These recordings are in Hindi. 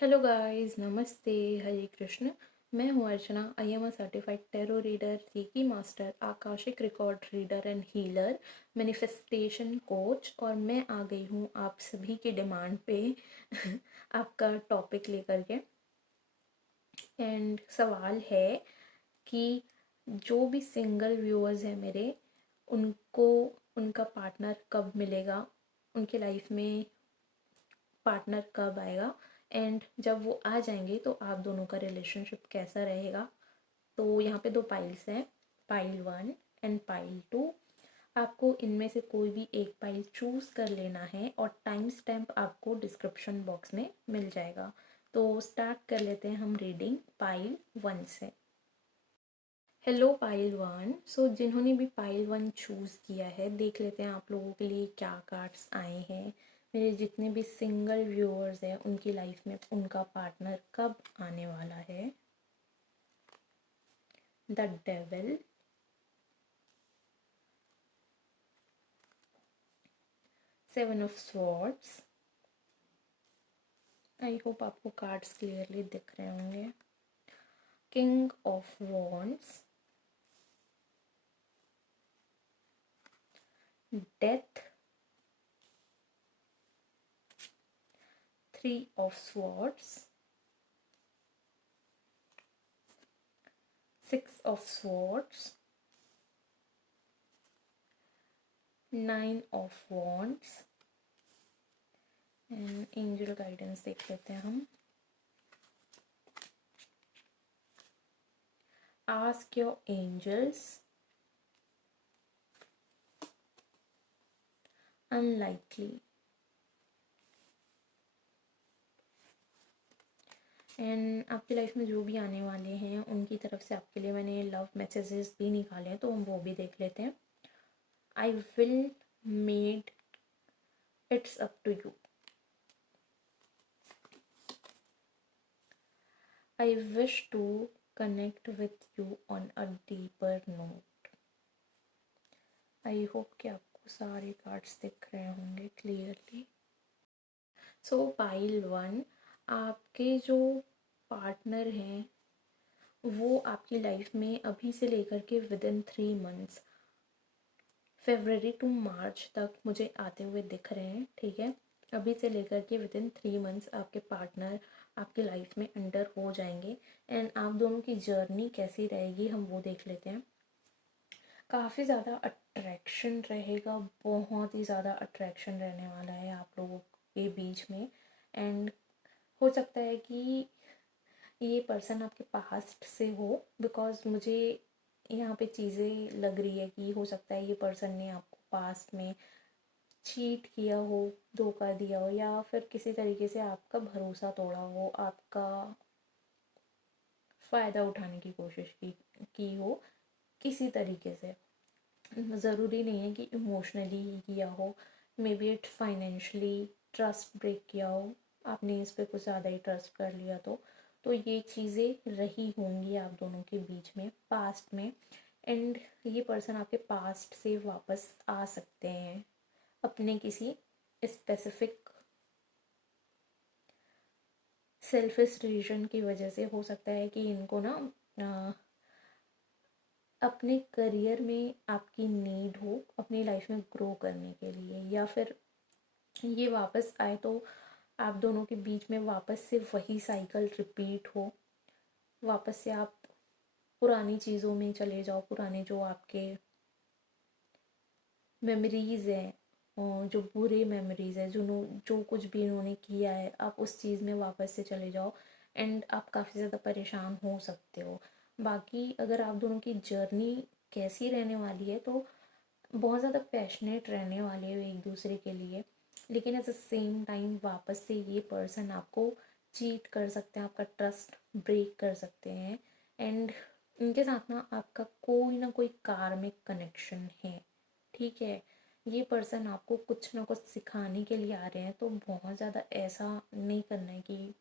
हेलो गाइस, नमस्ते, हरे कृष्ण। मैं हूँ Archana. I am a certified tarot reader, reiki master, akashic record reader and healer, manifestation coach. और मैं आ गई हूँ आप सभी की डिमांड पे आपका टॉपिक लेकर के। एंड सवाल है कि जो भी सिंगल व्यूअर्स हैं मेरे, उनको उनका पार्टनर कब मिलेगा, उनकी लाइफ में पार्टनर कब आएगा, एंड जब वो आ जाएंगे तो आप दोनों का रिलेशनशिप कैसा रहेगा। तो यहाँ पे दो पाइल्स हैं, पाइल 1 एंड पाइल 2। आपको इनमें से कोई भी एक पाइल चूज़ कर लेना है और टाइम स्टैम्प आपको डिस्क्रिप्शन बॉक्स में मिल जाएगा। तो स्टार्ट कर लेते हैं हम रीडिंग पाइल 1 से। Hello pile 1। सो जिन्होंने भी पाइल 1 चूज़ किया है, देख लेते हैं आप लोगों के लिए क्या कार्ड्स आए हैं। मेरे जितने भी सिंगल व्यूअर्स हैं उनकी लाइफ में उनका पार्टनर कब आने वाला है। The devil, seven of swords. I hope आपको कार्ड्स क्लियरली दिख रहे होंगे। King of wands, death, three of swords, six of swords, nine of wands. And angel guidance देख लेते हैं हम। Ask your angels, unlikely। And आपकी लाइफ में जो भी आने वाले हैं उनकी तरफ से आपके लिए मैंने लव मैसेजेस भी निकाले हैं, तो हम वो भी देख लेते हैं। I will made, it's up to you. I wish to connect with you on a deeper note. I hope कि आपको सारे कार्ड्स दिख रहे होंगे क्लियरली। सो पाइल 1, आपके जो पार्टनर हैं वो आपकी लाइफ में अभी से लेकर के within 3 months, February to March तक मुझे आते हुए दिख रहे हैं। ठीक है, अभी से लेकर के विद इन 3 मंथ्स आपके पार्टनर आपकी लाइफ में एंटर हो जाएंगे। एंड आप दोनों की जर्नी कैसी रहेगी हम वो देख लेते हैं। काफ़ी ज़्यादा अट्रैक्शन रहेगा, बहुत ही ज़्यादा अट्रैक्शन रहने वाला है आप लोगों के बीच में। एंड हो सकता है कि ये पर्सन आपके पास्ट से हो, बिकॉज मुझे यहाँ पे चीज़ें लग रही है कि हो सकता है ये पर्सन ने आपको पास्ट में चीट किया हो, धोखा दिया हो, या फिर किसी तरीके से आपका भरोसा तोड़ा हो, आपका फ़ायदा उठाने की कोशिश की हो किसी तरीके से। ज़रूरी नहीं है कि इमोशनली ही किया हो, maybe it financially trust break किया हो, आपने इस पर कुछ ज़्यादा ही ट्रस्ट कर लिया तो ये चीज़ें रही होंगी आप दोनों के बीच में पास्ट में। एंड ये पर्सन आपके पास्ट से वापस आ सकते हैं अपने किसी स्पेसिफिक सेल्फिश रीजन की वजह से। हो सकता है कि इनको ना अपने करियर में आपकी नीड हो अपनी लाइफ में ग्रो करने के लिए, या फिर ये वापस आए तो आप दोनों के बीच में वापस से वही साइकिल रिपीट हो, वापस से आप पुरानी चीज़ों में चले जाओ, पुराने जो आपके मेमोरीज़ हैं, जो बुरे मेमोरीज़ है, जो कुछ भी इन्होंने किया है, आप उस चीज़ में वापस से चले जाओ। एंड आप काफ़ी ज़्यादा परेशान हो सकते हो। बाकी अगर आप दोनों की जर्नी कैसी रहने वाली है, तो बहुत ज़्यादा पैशनेट रहने वाले हो एक दूसरे के लिए, लेकिन एट द सेम टाइम वापस से ये पर्सन आपको चीट कर सकते हैं, आपका ट्रस्ट ब्रेक कर सकते हैं। एंड इनके साथ ना आपका कोई ना कोई कार्मिक कनेक्शन है। ठीक है, ये पर्सन आपको कुछ ना कुछ सिखाने के लिए आ रहे हैं, तो बहुत ज़्यादा ऐसा नहीं करना है कि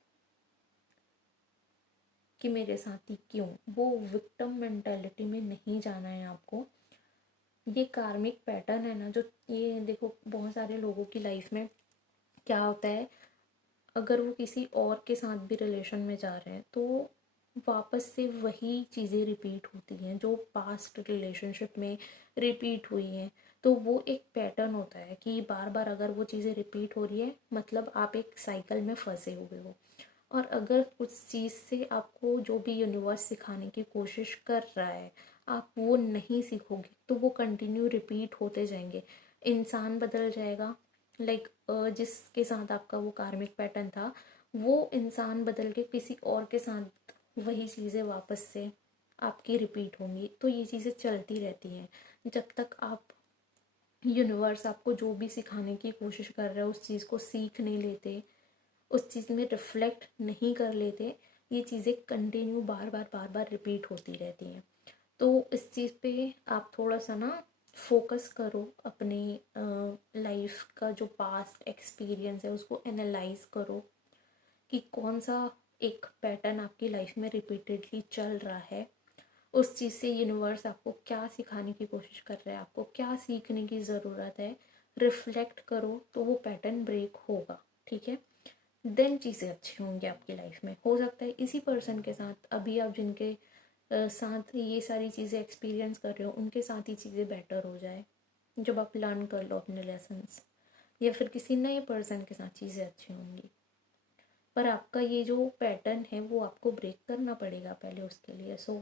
मेरे साथ ही क्यों, वो विक्टिम मेंटालिटी में नहीं जाना है आपको। ये कार्मिक पैटर्न है ना, जो ये देखो बहुत सारे लोगों की लाइफ में क्या होता है, अगर वो किसी और के साथ भी रिलेशन में जा रहे हैं तो वापस से वही चीज़ें रिपीट होती हैं जो पास्ट रिलेशनशिप में रिपीट हुई हैं। तो वो एक पैटर्न होता है कि बार बार अगर वो चीज़ें रिपीट हो रही है मतलब आप एक साइकिल में फंसे हुए हो। और अगर उस चीज़ से आपको जो भी यूनिवर्स सिखाने की कोशिश कर रहा है आप वो नहीं सीखोगे तो वो कंटिन्यू रिपीट होते जाएंगे। इंसान बदल जाएगा, लाइक जिसके साथ आपका वो कार्मिक पैटर्न था वो इंसान बदल के किसी और के साथ वही चीज़ें वापस से आपकी रिपीट होंगी। तो ये चीज़ें चलती रहती हैं जब तक आप यूनिवर्स आपको जो भी सिखाने की कोशिश कर रहा है उस चीज़ को सीख नहीं लेते, उस चीज़ में रिफ्लेक्ट नहीं कर लेते। ये चीज़ें कंटिन्यू बार बार रिपीट होती रहती हैं। तो इस चीज़ पे आप थोड़ा सा ना फोकस करो, अपने लाइफ का जो पास्ट एक्सपीरियंस है उसको एनालाइज करो कि कौन सा एक पैटर्न आपकी लाइफ में रिपीटेडली चल रहा है। उस चीज़ से यूनिवर्स आपको क्या सिखाने की कोशिश कर रहा है, आपको क्या सीखने की ज़रूरत है, रिफ्लेक्ट करो तो वो पैटर्न ब्रेक होगा। ठीक है, देन चीज़ें अच्छी होंगी आपकी लाइफ में। हो सकता है इसी पर्सन के साथ अभी आप जिनके साथ ये सारी चीज़ें एक्सपीरियंस कर रहे हो उनके साथ ही चीज़ें बेटर हो जाए जब आप लर्न कर लो अपने लेसन्स, या फिर किसी नए पर्सन के साथ चीज़ें अच्छी होंगी। पर आपका ये जो पैटर्न है वो आपको ब्रेक करना पड़ेगा पहले उसके लिए। सो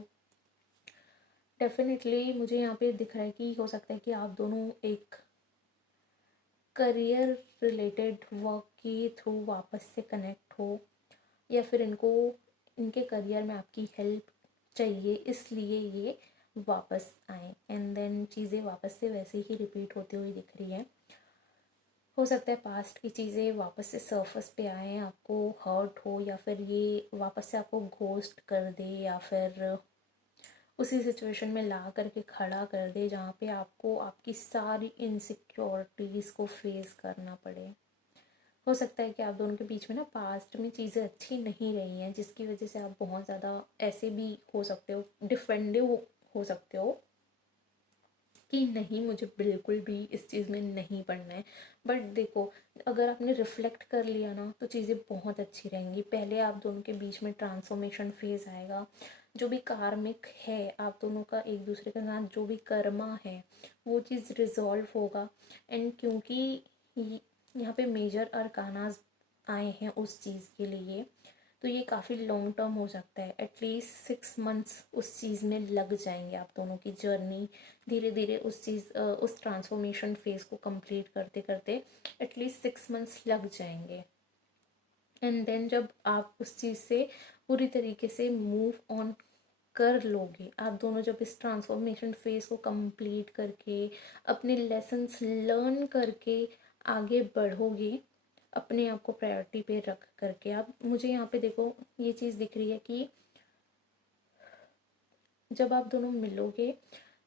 डेफिनेटली मुझे यहाँ पे दिख रहा है कि हो सकता है कि आप दोनों एक करियर रिलेटेड वर्क के थ्रू वापस से कनेक्ट हो, या फिर इनको इनके करियर में आपकी हेल्प चाहिए इसलिए ये वापस आए एंड देन चीज़ें वापस से वैसे ही रिपीट होती हुई दिख रही हैं। हो सकता है पास्ट की चीज़ें वापस से सरफेस पे आए, आपको हर्ट हो, या फिर ये वापस से आपको घोस्ट कर दे, या फिर उसी सिचुएशन में ला करके खड़ा कर दे जहाँ पे आपको आपकी सारी इनसिक्योरिटीज़ को फेस करना पड़े। हो सकता है कि आप दोनों के बीच में ना पास्ट में चीज़ें अच्छी नहीं रही हैं जिसकी वजह से आप बहुत ज़्यादा ऐसे भी हो सकते हो, डिफेंडिव हो सकते हो कि नहीं मुझे बिल्कुल भी इस चीज़ में नहीं पढ़ना है। बट देखो, अगर आपने रिफ्लेक्ट कर लिया ना तो चीज़ें बहुत अच्छी रहेंगी। पहले आप दोनों के बीच में ट्रांसफॉर्मेशन फेज़ आएगा, जो भी कार्मिक है आप दोनों का एक दूसरे के साथ जो भी कर्मा है वो चीज़ रिजॉल्व होगा। एंड क्योंकि यहाँ पे मेजर अरकानाज आए हैं उस चीज़ के लिए तो ये काफ़ी लॉन्ग टर्म हो सकता है। एटलीस्ट 6 मंथ्स उस चीज़ में लग जाएंगे। आप दोनों की जर्नी धीरे धीरे उस ट्रांसफॉर्मेशन फेज़ को कंप्लीट करते करते एटलीस्ट 6 मंथ्स लग जाएंगे। एंड देन जब आप उस चीज़ से पूरी तरीके से मूव ऑन कर लोगे, आप दोनों जब इस ट्रांसफॉर्मेशन फेज़ को कंप्लीट करके अपने लेसन्स लर्न करके आगे बढ़ोगे, अपने आप को प्रायोरिटी पे रख करके। आप मुझे यहाँ पे देखो ये चीज़ दिख रही है कि जब आप दोनों मिलोगे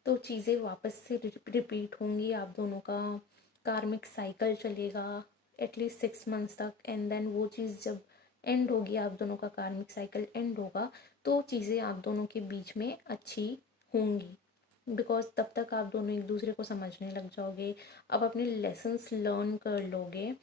तो चीज़ें वापस से रिपीट होंगी, आप दोनों का कार्मिक साइकिल चलेगा एटलीस्ट 6 मंथ्स तक। एंड देन वो चीज़ जब एंड होगी, आप दोनों का कार्मिक साइकिल एंड होगा तो चीज़ें आप दोनों के बीच में अच्छी होंगी। बिकॉज तब तक आप दोनों एक दूसरे को समझने लग जाओगे, आप अपने लेसन्स लर्न कर लोगे,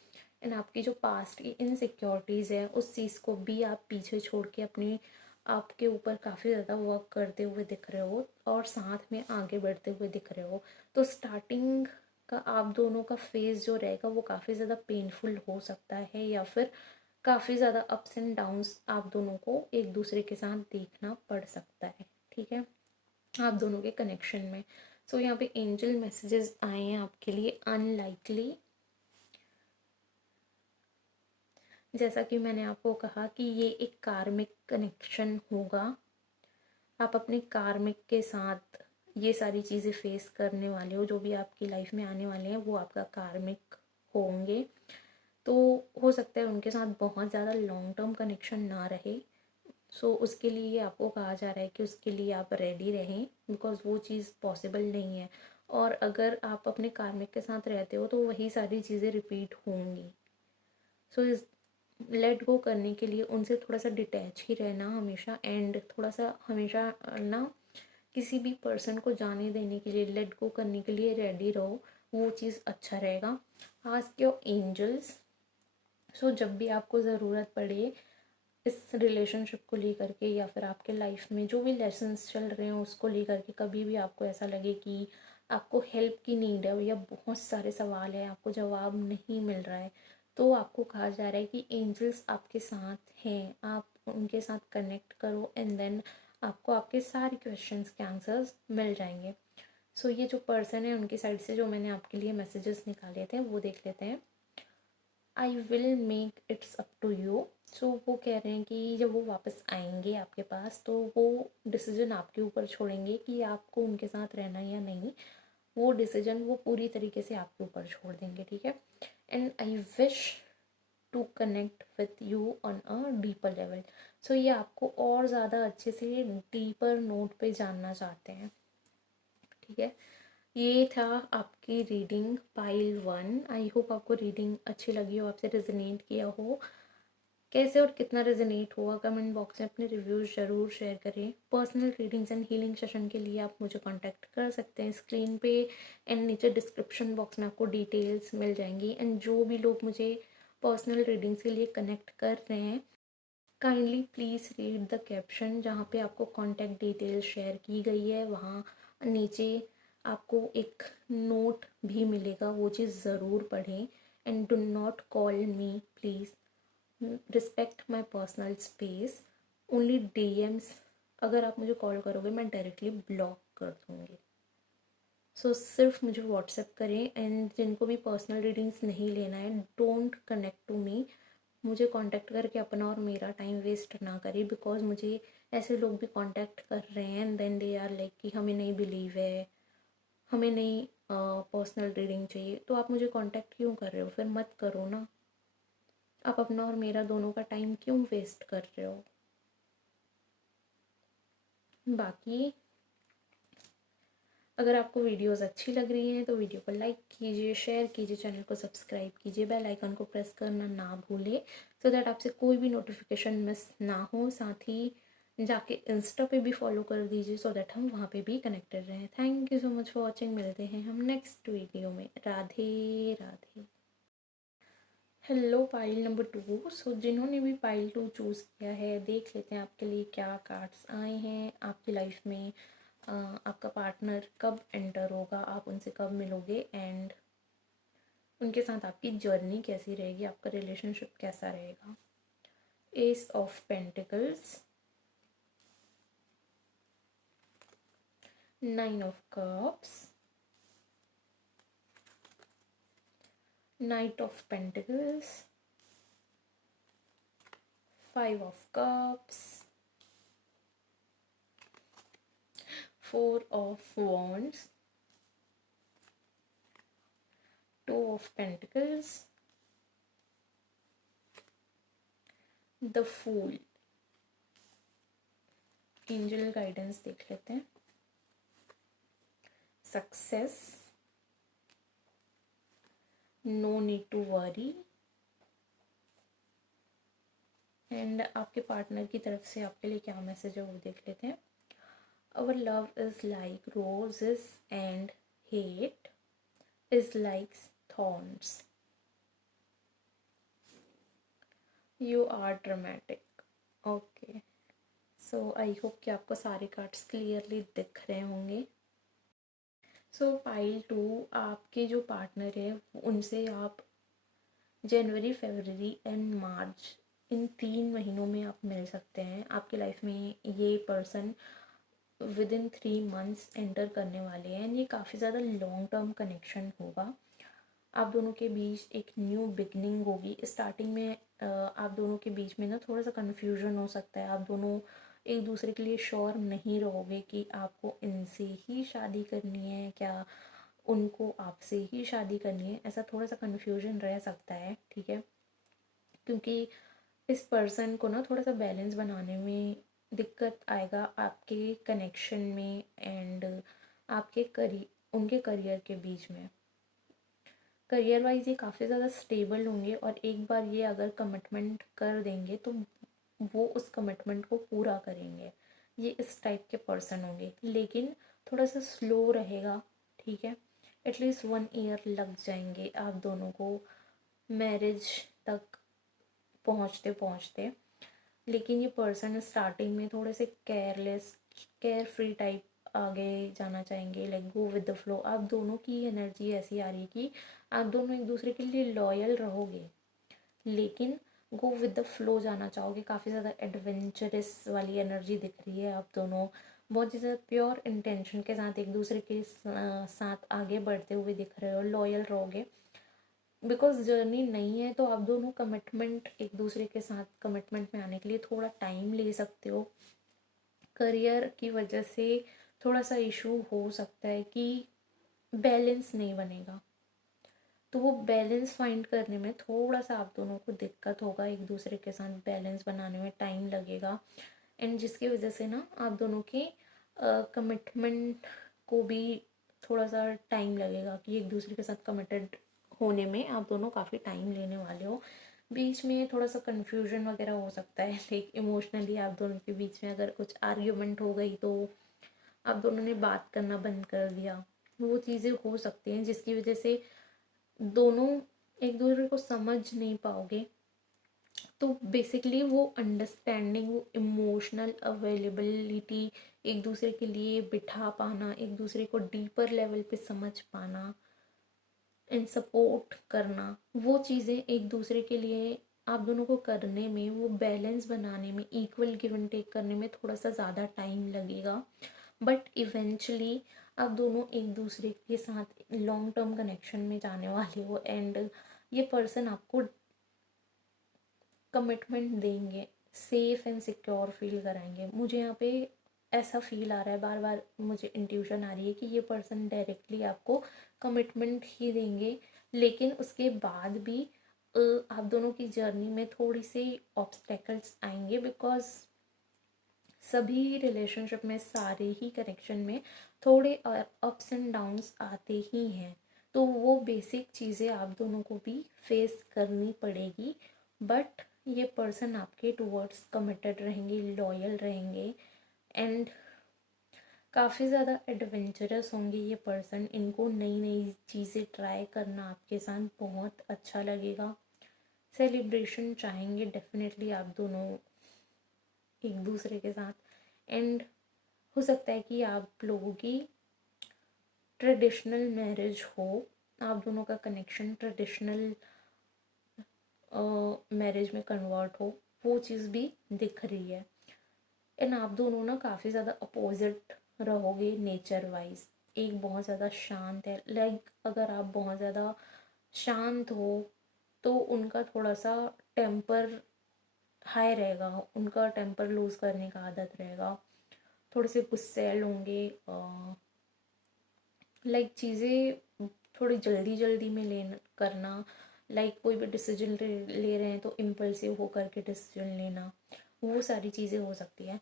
एंड आपकी जो पास्ट की इनसिक्योरिटीज़ है उस चीज़ को भी आप पीछे छोड़ के अपनी आपके ऊपर काफ़ी ज़्यादा वर्क करते हुए दिख रहे हो और साथ में आगे बढ़ते हुए दिख रहे हो। तो स्टार्टिंग का आप दोनों का फेज़ जो रहेगा वो काफ़ी ज़्यादा पेनफुल हो सकता है, या फिर काफ़ी ज़्यादा अप्स एंड डाउन्स आप दोनों को एक दूसरे के साथ देखना पड़ सकता है। ठीक है, आप दोनों के कनेक्शन में। सो यहाँ पे एंजल मैसेजेस आए हैं आपके लिए, अनलाइकली। जैसा कि मैंने आपको कहा कि ये एक कार्मिक कनेक्शन होगा, आप अपने कार्मिक के साथ ये सारी चीज़ें फेस करने वाले हो, जो भी आपकी लाइफ में आने वाले हैं वो आपका कार्मिक होंगे। तो हो सकता है उनके साथ बहुत ज़्यादा लॉन्ग टर्म कनेक्शन ना रहे। सो उसके लिए आपको कहा जा रहा है कि उसके लिए आप रेडी रहें, बिकॉज़ वो चीज़ पॉसिबल नहीं है। और अगर आप अपने कार्मिक के साथ रहते हो तो वही सारी चीज़ें रिपीट होंगी। सो इस लेट गो करने के लिए उनसे थोड़ा सा डिटैच ही रहना हमेशा, एंड थोड़ा सा हमेशा ना किसी भी पर्सन को जाने देने के लिए, लेट गो करने के लिए रेडी रहो, वो चीज़ अच्छा रहेगा। आस्क योर एंजल्स सो जब भी आपको ज़रूरत पड़े इस रिलेशनशिप को लेकर के या फिर आपके लाइफ में जो भी लेसन्स चल रहे हैं उसको लेकर के, कभी भी आपको ऐसा लगे कि आपको हेल्प की नीड है या बहुत सारे सवाल हैं, आपको जवाब नहीं मिल रहा है, तो आपको कहा जा रहा है कि एंजल्स आपके साथ हैं, आप उनके साथ कनेक्ट करो एंड देन आपको आपके सारे क्वेश्चंस के आंसर्स मिल जाएंगे। सो ये जो पर्सन है उनकी साइड से जो मैंने आपके लिए मैसेजेस निकाले थे वो देख लेते हैं। I will make it's up to you. So वो कह रहे हैं कि जब वो वापस आएंगे आपके पास तो वो डिसीजन आपके ऊपर छोड़ेंगे कि आपको उनके साथ रहना या नहीं, वो डिसीजन वो पूरी तरीके से आपके ऊपर छोड़ देंगे, ठीक है। And I wish to connect with you on a deeper level. So ये आपको और ज़्यादा अच्छे से डीपर नोट पे जानना चाहते हैं, ठीक है। ये था आपकी रीडिंग पाइल 1। आई होप आपको रीडिंग अच्छी लगी हो, आपसे रेजोनेट किया हो। कैसे और कितना रेजोनेट हुआ कमेंट बॉक्स में अपने रिव्यूज़ ज़रूर शेयर करें। Personal readings and healing session के लिए आप मुझे कांटेक्ट कर सकते हैं स्क्रीन पे एंड नीचे डिस्क्रिप्शन बॉक्स में आपको डिटेल्स मिल जाएंगी। एंड जो भी लोग मुझे पर्सनल रीडिंग्स के लिए कनेक्ट कर रहे हैं, kindly please read the caption जहाँ पे आपको कॉन्टैक्ट डिटेल्स शेयर की गई है। वहाँ नीचे आपको एक नोट भी मिलेगा, वो चीज़ ज़रूर पढ़ें। And do not call me please, respect my personal space. Only DMs अगर आप मुझे कॉल करोगे मैं डायरेक्टली ब्लॉक कर दूँगी। सो सिर्फ मुझे व्हाट्सएप करें। एंड जिनको भी पर्सनल रीडिंग्स नहीं लेना है, डोंट कनेक्ट टू मी। मुझे कांटेक्ट करके अपना और मेरा टाइम वेस्ट ना करें, बिकॉज मुझे ऐसे लोग भी कांटेक्ट कर रहे हैं and then they are like कि हमें नहीं बिलीव है, हमें नहीं पर्सनल रीडिंग चाहिए। तो आप मुझे कांटेक्ट क्यों कर रहे हो? फिर मत करो ना। आप अपना और मेरा दोनों का टाइम क्यों वेस्ट कर रहे हो? बाकी अगर आपको वीडियोस अच्छी लग रही हैं तो वीडियो को लाइक कीजिए, शेयर कीजिए, चैनल को सब्सक्राइब कीजिए, बेल आइकन को प्रेस करना ना भूलें सो दैट आपसे कोई भी नोटिफिकेशन मिस ना हो। साथ ही जाके इंस्टा पे भी फॉलो कर दीजिए सो दैट हम वहाँ पे भी कनेक्टेड रहें। Thank you so much for watching. मिलते हैं हम नेक्स्ट वीडियो में। Radhe Radhe. Hello pile number 2। सो जिन्होंने भी पाइल 2 चूज़ किया है, देख लेते हैं आपके लिए क्या कार्ड्स आए हैं। आपकी लाइफ में आपका पार्टनर कब एंटर होगा, आप उनसे कब मिलोगे एंड उनके साथ आपकी जर्नी कैसी रहेगी, आपका रिलेशनशिप कैसा रहेगा। Ace of pentacles, 9 of cups, knight of pentacles, 5 of cups, 4 of wands, 2 of pentacles, the fool। Angel guidance देख लेते हैं। Success, no need to worry. And आपके पार्टनर की तरफ से आपके लिए क्या मैसेज है वो देख लेते हैं। Our love is like roses and hate is like thorns. You are dramatic. Okay, so I hope कि आपको सारे कार्ड्स क्लियरली दिख रहे होंगे। सो पाइल 2, आपके जो पार्टनर है उनसे आप जनवरी, फरवरी एंड मार्च इन 3 महीनों में आप मिल सकते हैं। आपकी लाइफ में ये person with in 3 months enter करने वाले हैं। ये काफ़ी ज़्यादा लॉन्ग टर्म कनेक्शन होगा। आप दोनों के बीच एक न्यू बिगनिंग होगी। स्टार्टिंग में आप दोनों के बीच में ना थोड़ा सा कन्फ्यूजन हो सकता है। आप दोनों एक दूसरे के लिए श्योर नहीं रहोगे कि आपको इनसे ही शादी करनी है, क्या उनको आपसे ही शादी करनी है। ऐसा थोड़ा सा कन्फ्यूजन रह सकता है, ठीक है, क्योंकि इस पर्सन को ना थोड़ा सा बैलेंस बनाने में दिक्कत आएगा आपके कनेक्शन में एंड आपके उनके करियर के बीच में। करियर वाइज ये काफ़ी ज़्यादा स्टेबल होंगे और एक बार ये अगर कमिटमेंट कर देंगे तो वो उस कमिटमेंट को पूरा करेंगे। ये इस टाइप के पर्सन होंगे, लेकिन थोड़ा सा स्लो रहेगा, ठीक है। एटलीस्ट 1 ईयर लग जाएंगे आप दोनों को मैरिज तक पहुँचते पहुँचते। लेकिन ये पर्सन स्टार्टिंग में थोड़े से केयरलेस, केयर फ्री टाइप आगे जाना चाहेंगे, like go with the flow. आप दोनों की एनर्जी ऐसी आ रही है कि आप दोनों एक दूसरे के लिए लॉयल रहोगे, लेकिन गो विद द फ्लो जाना चाहोगे। काफ़ी ज़्यादा एडवेंचरस वाली एनर्जी दिख रही है। आप दोनों बहुत ज़्यादा प्योर इंटेंशन के साथ एक दूसरे के साथ आगे बढ़ते हुए दिख रहे हो, लॉयल रहोगे। बिकॉज जर्नी नहीं है तो आप दोनों कमिटमेंट, एक दूसरे के साथ कमिटमेंट में आने के लिए थोड़ा टाइम ले सकते हो। करियर की वजह से थोड़ा सा इशू हो सकता है कि बैलेंस नहीं बनेगा, तो वो बैलेंस फाइंड करने में थोड़ा सा आप दोनों को दिक्कत होगा, एक दूसरे के साथ बैलेंस बनाने में टाइम लगेगा। एंड जिसकी वजह से ना आप दोनों के कमिटमेंट को भी थोड़ा सा टाइम लगेगा, कि एक दूसरे के साथ कमिटेड होने में आप दोनों काफ़ी टाइम लेने वाले हो। बीच में थोड़ा सा कन्फ्यूजन वगैरह हो सकता है, लाइक इमोशनली आप दोनों के बीच में अगर कुछ आर्ग्यूमेंट हो गई तो आप दोनों ने बात करना बंद कर दिया, वो चीज़ें हो सकती हैं जिसकी वजह से दोनों एक दूसरे को समझ नहीं पाओगे। तो बेसिकली वो अंडरस्टैंडिंग, वो इमोशनल अवेलेबिलिटी, एक दूसरे के लिए बिठा पाना, एक दूसरे को डीपर लेवल पे समझ पाना एंड सपोर्ट करना, वो चीज़ें एक दूसरे के लिए आप दोनों को करने में, वो बैलेंस बनाने में, इक्वल गिव एंड टेक करने में थोड़ा सा ज़्यादा टाइम लगेगा। बट इवेंचुअली आप दोनों एक दूसरे के साथ लॉन्ग टर्म कनेक्शन में जाने वाले हो, एंड ये पर्सन आपको कमिटमेंट देंगे, सेफ एंड सिक्योर फील कराएंगे। मुझे यहाँ पे ऐसा फील आ रहा है, बार बार मुझे इंट्यूशन आ रही है कि ये पर्सन डायरेक्टली आपको कमिटमेंट ही देंगे, लेकिन उसके बाद भी आप दोनों की जर्नी में थोड़ी सी ऑब्स्टेकल्स आएंगे। बिकॉज सभी रिलेशनशिप में, सारे ही कनेक्शन में थोड़े अप्स एंड डाउन्स आते ही हैं, तो वो बेसिक चीज़ें आप दोनों को भी फेस करनी पड़ेगी। बट ये पर्सन आपके टुवर्ड्स कमिटेड रहेंगे, लॉयल रहेंगे, एंड काफ़ी ज़्यादा एडवेंचरस होंगे ये पर्सन। इनको नई नई चीज़ें ट्राई करना आपके साथ बहुत अच्छा लगेगा। सेलिब्रेशन चाहेंगे डेफिनेटली आप दोनों एक दूसरे के साथ, एंड हो सकता है कि आप लोगों की ट्रेडिशनल मैरिज हो, आप दोनों का कनेक्शन ट्रेडिशनल मैरिज में कन्वर्ट हो, वो चीज़ भी दिख रही है। एंड आप दोनों ना काफ़ी ज़्यादा अपोजिट रहोगे नेचर वाइज। एक बहुत ज़्यादा शांत है, लाइक अगर आप बहुत ज़्यादा शांत हो तो उनका थोड़ा सा टेम्पर हाई रहेगा, उनका टेम्पर लूज़ करने का आदत रहेगा, थोड़े से गुस्सैल होंगे, लाइक चीज़ें थोड़ी जल्दी जल्दी में करना, लाइक कोई भी डिसीजन ले रहे हैं तो इम्पल्सिव होकर के डिसीजन लेना, वो सारी चीज़ें हो सकती हैं।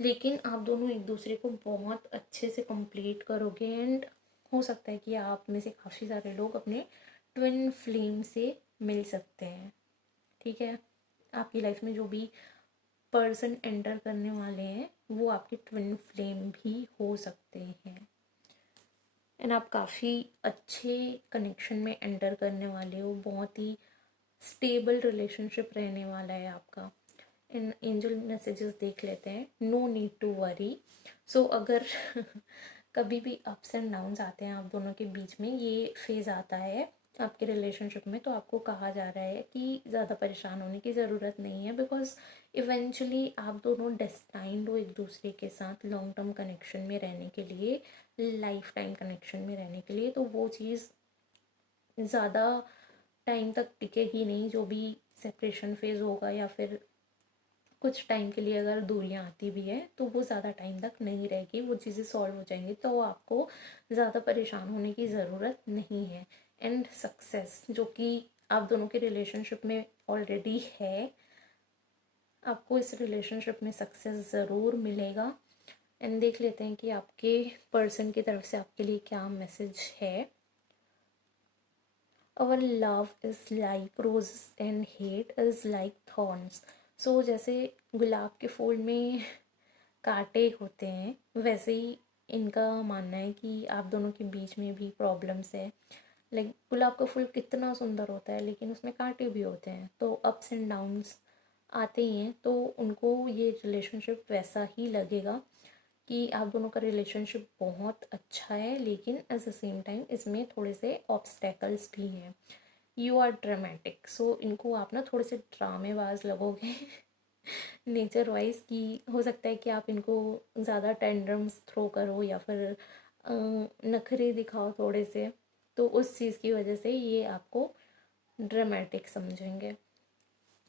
लेकिन आप दोनों एक दूसरे को बहुत अच्छे से कंप्लीट करोगे, एंड हो सकता है कि आप में से काफ़ी सारे लोग अपने ट्विन फ्लेम से मिल सकते हैं। ठीक है, आपकी लाइफ में जो भी पर्सन एंटर करने वाले हैं वो आपके ट्विन फ्लेम भी हो सकते हैं, एंड आप काफ़ी अच्छे कनेक्शन में एंटर करने वाले हो। बहुत ही स्टेबल रिलेशनशिप रहने वाला है आपका। इन एंजल मैसेजेस देख लेते हैं। No need to worry. So अगर कभी भी अप्स एंड डाउन्स आते हैं आप दोनों के बीच में, ये फेज़ आता है आपके रिलेशनशिप में, तो आपको कहा जा रहा है कि ज़्यादा परेशान होने की ज़रूरत नहीं है। बिकॉज इवेंचुअली आप दोनों डेस्टाइंड हो एक दूसरे के साथ लॉन्ग टर्म कनेक्शन में रहने के लिए, लाइफ टाइम कनेक्शन में रहने के लिए। तो वो चीज़ ज़्यादा टाइम तक टिकेगी नहीं, जो भी सेपरेशन फेज़ होगा या फिर कुछ टाइम के लिए अगर दूरियां आती भी है तो वो ज़्यादा टाइम तक नहीं रहेगी, वो चीज़ें सॉल्व हो जाएंगी, तो आपको ज़्यादा परेशान होने की ज़रूरत नहीं है। एंड सक्सेस जो कि आप दोनों के रिलेशनशिप में ऑलरेडी है, आपको इस रिलेशनशिप में सक्सेस ज़रूर मिलेगा। एंड देख लेते हैं कि आपके पर्सन की तरफ से आपके लिए क्या मैसेज है। Our love is like rose and hate is like thorns. So जैसे गुलाब के फूल में कांटे होते हैं, वैसे ही इनका मानना है कि आप दोनों के बीच में भी प्रॉब्लम्स है, लाइक गुलाब का फूल कितना सुंदर होता है लेकिन उसमें कांटे भी होते हैं, तो अप्स एंड डाउन्स आते ही हैं। तो उनको ये रिलेशनशिप वैसा ही लगेगा कि आप दोनों का रिलेशनशिप बहुत अच्छा है, लेकिन एट द सेम टाइम इसमें थोड़े से ऑब्स्टेकल्स भी हैं। यू आर ड्रामेटिक, सो इनको आप ना थोड़े से ड्रामेबाज लगोगे नेचर वाइज, कि हो सकता है कि आप इनको ज़्यादा टेंड्रम्स थ्रो करो या फिर नखरे दिखाओ थोड़े से, तो उस चीज़ की वजह से ये आपको ड्रामेटिक समझेंगे।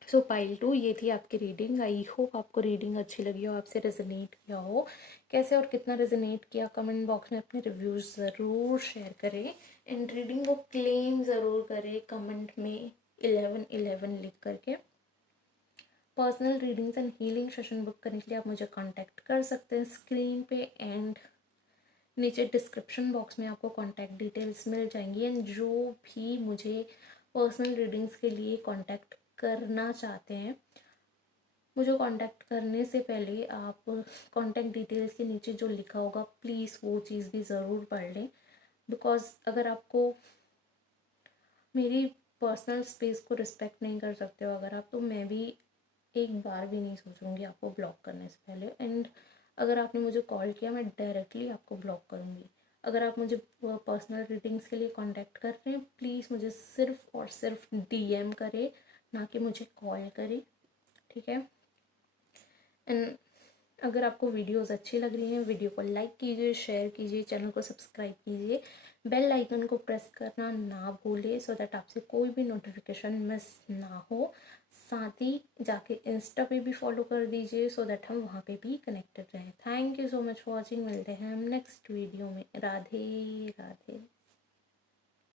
सो पाइल 2 ये थी आपकी रीडिंग। आई होप आपको रीडिंग अच्छी लगी हो, आपसे रेजोनेट किया हो। कैसे और कितना रेजोनेट किया कमेंट बॉक्स में अपने रिव्यूज़ ज़रूर शेयर करें, एंड रीडिंग को क्लेम ज़रूर करें कमेंट में 1111 लिख करके। Personal readings and healing session book करने के लिए आप मुझे कांटेक्ट कर सकते हैं स्क्रीन पे, एंड नीचे डिस्क्रिप्शन बॉक्स में आपको कांटेक्ट डिटेल्स मिल जाएंगी। एंड जो भी मुझे पर्सनल रीडिंग्स के लिए कांटेक्ट करना चाहते हैं, मुझे कांटेक्ट करने से पहले आप कांटेक्ट डिटेल्स के नीचे जो लिखा होगा प्लीज़ वो चीज़ भी ज़रूर पढ़ लें, बिकॉज अगर आपको मेरी पर्सनल स्पेस को रिस्पेक्ट नहीं कर सकते हो अगर आप, तो मैं भी एक बार भी नहीं सोचूंगी आपको ब्लॉक करने से पहले। एंड अगर आपने मुझे कॉल किया मैं डायरेक्टली आपको ब्लॉक करूँगी। अगर आप मुझे पर्सनल रीडिंग्स के लिए कांटेक्ट कर रहे हैं, प्लीज़ मुझे सिर्फ और सिर्फ डीएम करें, ना कि मुझे कॉल करें, ठीक है। एंड अगर आपको वीडियोस अच्छी लग रही हैं, वीडियो को लाइक कीजिए, शेयर कीजिए, चैनल को सब्सक्राइब कीजिए, बेल आइकन को प्रेस करना ना भूलिए, सो दैट आपसे कोई भी नोटिफिकेशन मिस ना हो। साथ ही जाके इंस्टा पे भी फॉलो कर दीजिए, सो दैट हम वहाँ पे भी कनेक्टेड रहें। Thank you so much for watching. मिलते हैं हम नेक्स्ट वीडियो में। राधे राधे।